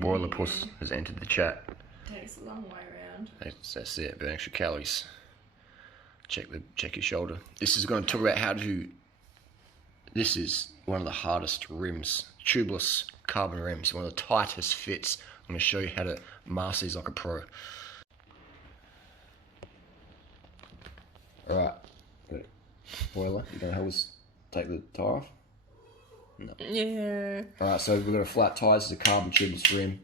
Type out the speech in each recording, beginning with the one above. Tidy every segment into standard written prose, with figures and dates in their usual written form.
Boiler Puss has entered the chat. Takes a long way around. That's it, burn extra calories. Check your shoulder. This is going to talk about how to. This is one of the hardest rims, tubeless carbon rims, one of the tightest fits. I'm going to show you how to master these like a pro. Alright, boiler, you're going to help us take the tyre off? No. Yeah. Alright, so we've got a flat tyre, this is a carbon tubeless rim,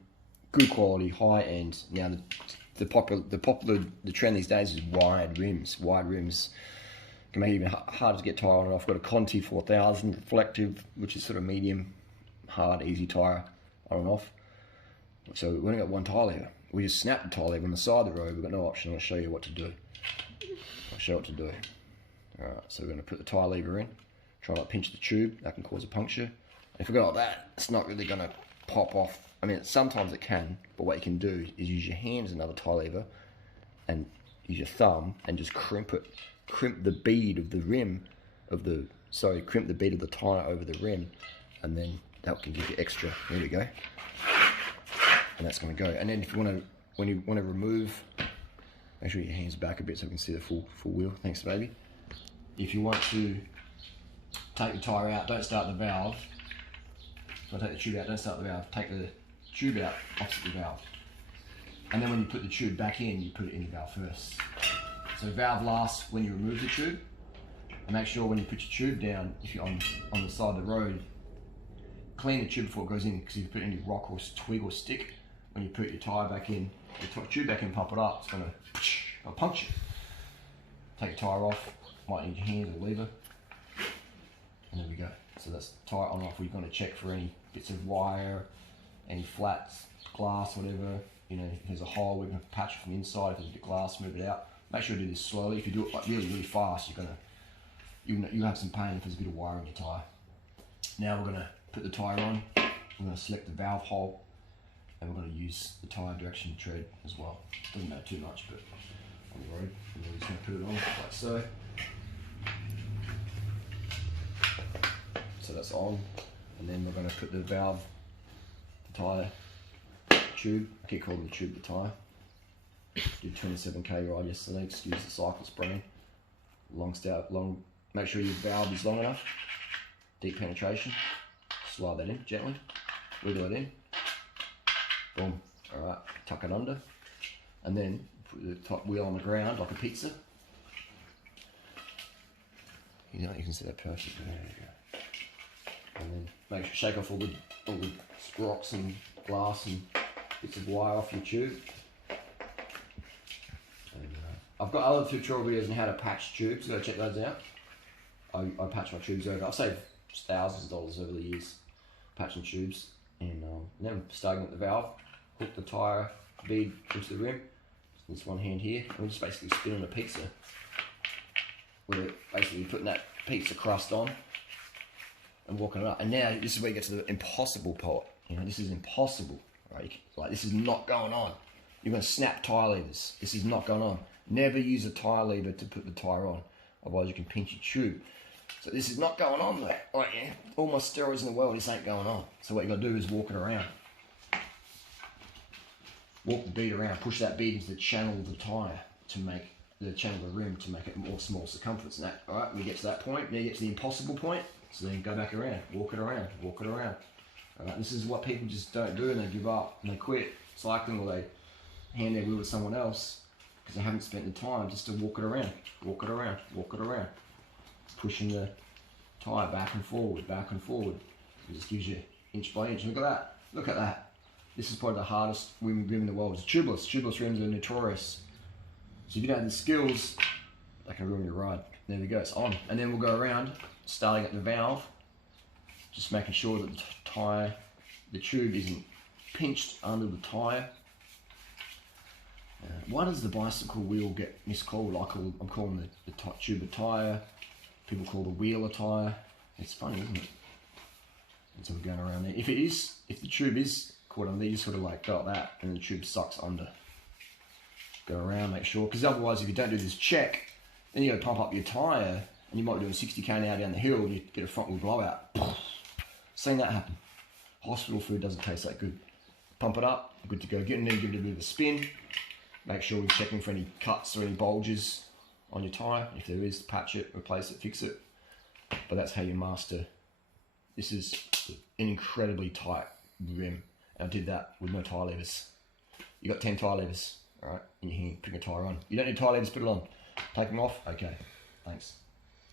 good quality, high end. Now the trend these days is wide rims. Wide rims can make it even harder to get tyre on and off. I've got a Conti 4000 reflective, which is sort of medium, hard, easy tyre on and off. So we only got one tyre lever. We just snap the tyre lever on the side of the road. We've got no option. I'll show you what to do. Alright, so we're going to put the tyre lever in. Try not to pinch the tube. That can cause a puncture. If we go like that, it's not really going to pop off. I mean, sometimes it can, but what you can do is use your hand as another tyre lever and use your thumb and just crimp it. Crimp the bead of the rim crimp the bead of the tyre over the rim, and then that can give you extra. There we go. And that's going to go. And then if you want to, when you want to remove, make sure your hands back a bit so we can see the full wheel. Thanks, baby. If you want to take the tyre out, don't start the valve. So take the tube out, don't start the valve. Take the tube out opposite the valve. And then when you put the tube back in, you put it in the valve first. So valve lasts when you remove the tube. And make sure when you put your tube down, if you're on the side of the road, clean the tube before it goes in, because if you put any rock or twig or stick, when you put your tyre back in, your tube back in, pump it up, it's going to puncture. Take your tyre off, might need your hands or lever. And there we go. So that's tyre on and off. We're going to check for any bits of wire, any flats, glass, whatever. You know, if there's a hole, we can patch it from the inside. If there's a bit of glass, move it out. Make sure you do this slowly. If you do it like really fast, you'll have some pain if there's a bit of wire in your tyre. Now we're going to put the tyre on. We're going to select the valve hole, and we're going to use the tyre direction tread as well. Doesn't matter too much, but on the road, and we're just going to put it on like so. So that's on, and then we're going to put the valve, the tyre tube. I keep calling the tube the tyre. Did 27k ride yesterday. Excuse the cyclist brain. Long. Make sure your valve is long enough. Deep penetration. Slide that in gently. Wiggle it in. Boom. All right. Tuck it under, and then put the top wheel on the ground like a pizza. You can see that perfect. There you go. And then shake off all the rocks and glass and bits of wire off your tube. I've got other tutorial videos on how to patch tubes, go check those out. I patch my tubes over. I've saved thousands of dollars over the years patching tubes. And then starting at the valve, hook the tyre bead into the rim. This one hand here, and we're just basically spinning a pizza. We're basically putting that pizza crust on and walking it up. And now this is where you get to the impossible part. You know, this is impossible, right? Like, this is not going on. You're going to snap tyre levers. This is not going on. Never use a tyre lever to put the tyre on, otherwise you can pinch your tube. So this is not going on, mate. Like, yeah, all my steroids in the world, this ain't going on. So what you got to do is walk it around. Walk the bead around, push that bead into the channel of the tyre to make the channel of the rim to make it more small circumference. And that, all right, we get to that point. Now you get to the impossible point. So then go back around, walk it around, walk it around. All right, this is what people just don't do, and they give up and they quit cycling, or they hand their wheel to someone else because they haven't spent the time just to walk it around, walk it around, walk it around, pushing the tyre back and forward, back and forward. It just gives you inch by inch. Look at that. Look at that. This is probably the hardest rim in the world. It's tubeless. Tubeless rims are notorious. So if you don't have the skills, they can ruin your ride. There we go, it's on. And then we'll go around, starting at the valve, just making sure that the tube isn't pinched under the tyre. Why does the bicycle wheel get miscalled? I'm calling the tube a tyre. People call the wheel a tyre. It's funny, isn't it? And so we're going around there. If the tube is caught under there, you just sort of like go like that, and the tube sucks under. Go around, make sure, because otherwise if you don't do this check, then you got to pump up your tyre, and you might be doing 60k an hour down the hill, and you get a front wheel blowout. Seen that happen. Hospital food doesn't taste that good. pump it up, good to go. Give it a bit of a spin. Make sure we're checking for any cuts or any bulges on your tyre. If there is, patch it, replace it, fix it. But that's how you master. This is an incredibly tight rim. And I did that with no tyre levers. You got 10 tyre levers, all right, in your hand, putting a tyre on. You don't need tyre levers, put it on. Take them off, okay, thanks.